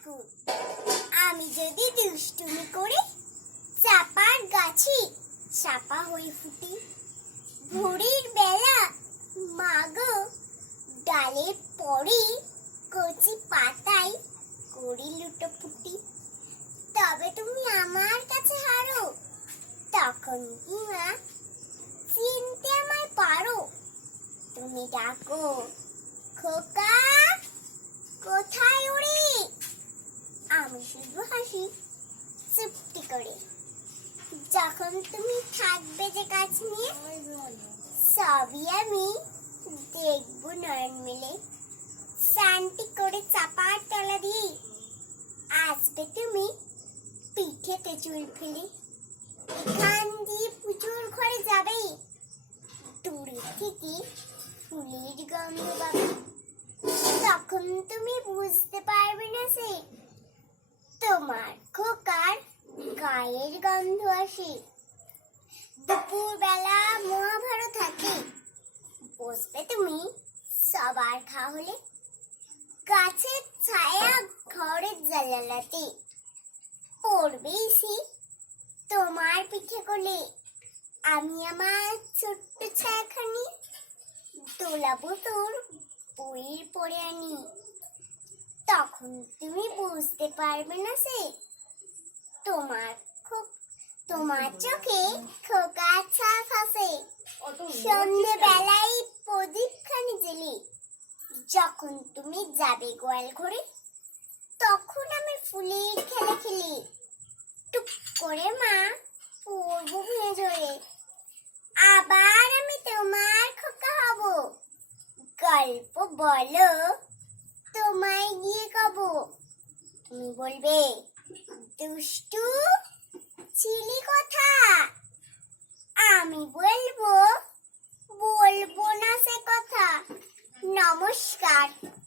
কাকু আমি যদি দুষ্টুমি করে চাপার গাছে চাপা হয়ে ফুটি, ভোরের বেলা মাগো ডালে পড়ে কচি পাতায় করি লুটোপুটি তবে তুমি আমার কাছে হারো, তখন কি মা চিনতে আমায় পারো। তুমি ডাকো, খোকা কোথায় করে। যখন তুমি থাকবে যে কাছ নিয়ে, সবই আমি দেখব নয়ন মিলে। শান্তি করে চাপার তলা দিয়ে আসবে তুমি পিঠেতে চুল ফেলে। কান দিয়ে ঘরে যাবে। দূরে থেকে ফুলের গন্ধ পাবে। তখন তুমি বুঝতে পারবে না সে তোমার খোকার গায়ের গন্ধ আসে। দুপুর বেলা মহাভারত থাকে। বসবে তুমি সবার খাওয়া হলে গাছের ছায়া ঘরের জানালাতে। পড়বে এসে তোমার পিঠে কোলে। আমি আমার ছোট্ট ছায়াখানি দোলাবো তোর বইয়ের পড়ে আনি। তখন তুমি বুঝতে পারবে না সে তোমার খুব তোমার চোখে খোকা ছাপ আছে। সন্ধে বেলায় প্রদীপ খানি জেলে যখন তুমি যাবে গোয়াল ঘরে তখন আমি ফুলের খেলা খেলি টুক করে মা পড়ব ভুলে জোরে আবার আমি তোমার খোকা হব। গল্প বলো তোমায় গিয়ে কব। তুমি বলবে দুষ্টু চিলি কথা আমি বলব বলব না সে কথা। নমস্কার।